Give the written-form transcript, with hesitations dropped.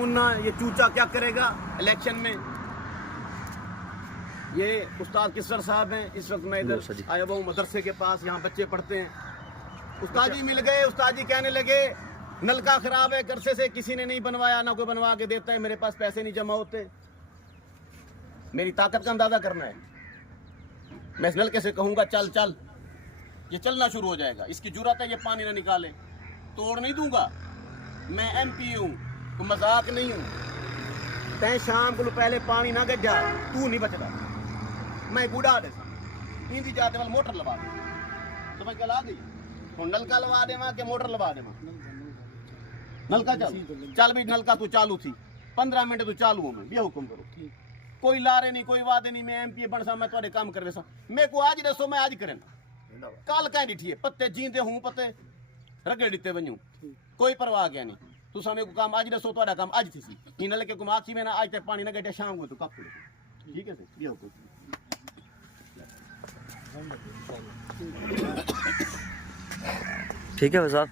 मुन्ना ये चूचा क्या करेगा इलेक्शन में। ये उस्ताद किसर साहब हैं, इस वक्त मैं इधर आया हुआ हूँ मदरसे के पास, यहाँ बच्चे पढ़ते हैं। उस्ताद जी मिल गए, उस्ताद जी कहने लगे नलका खराब है, करसे से किसी ने नहीं बनवाया, ना कोई बनवा के देता है, मेरे पास पैसे नहीं जमा होते। मेरी ताकत का अंदाजा करना है। मैं इस नलके से कहूंगा चल चल, ये चलना शुरू हो जाएगा। इसकी जुर्रत है ये पानी ना निकाले, तोड़ नहीं दूंगा। मैं MP हूँ, तो मजाक नहीं हूँ। तय शाम को पहले पानी ना गजा, तू नहीं बचता। मैं बूढ़ा दे इंदी जाते वाल मोटर लगा दे, तो मैं कल आ गई तो नलका लगा दे के मोटर लगा दे। नलका चल चल भी, नलका तू चालू थी 15 मिनट तू चालू हो, मैं ये हुक्म करो। कोई लारे नहीं, कोई वादे नहीं, मैं MP बन सा, मैं थोड़े काम कर रहा। मेरे को आज दसो, मैं आज करें कल कह डिठी पत्ते जींदे हूँ, पत्ते रगड़ दिते बनू, कोई परवाह क्या नहीं। तू समय को काम आज दसो, तो काम आज थी सी नलके को माची में ना आज तक पानी ना गटे, शाम को तू कप ठीक है ये हुक्म। ठीक है साहब।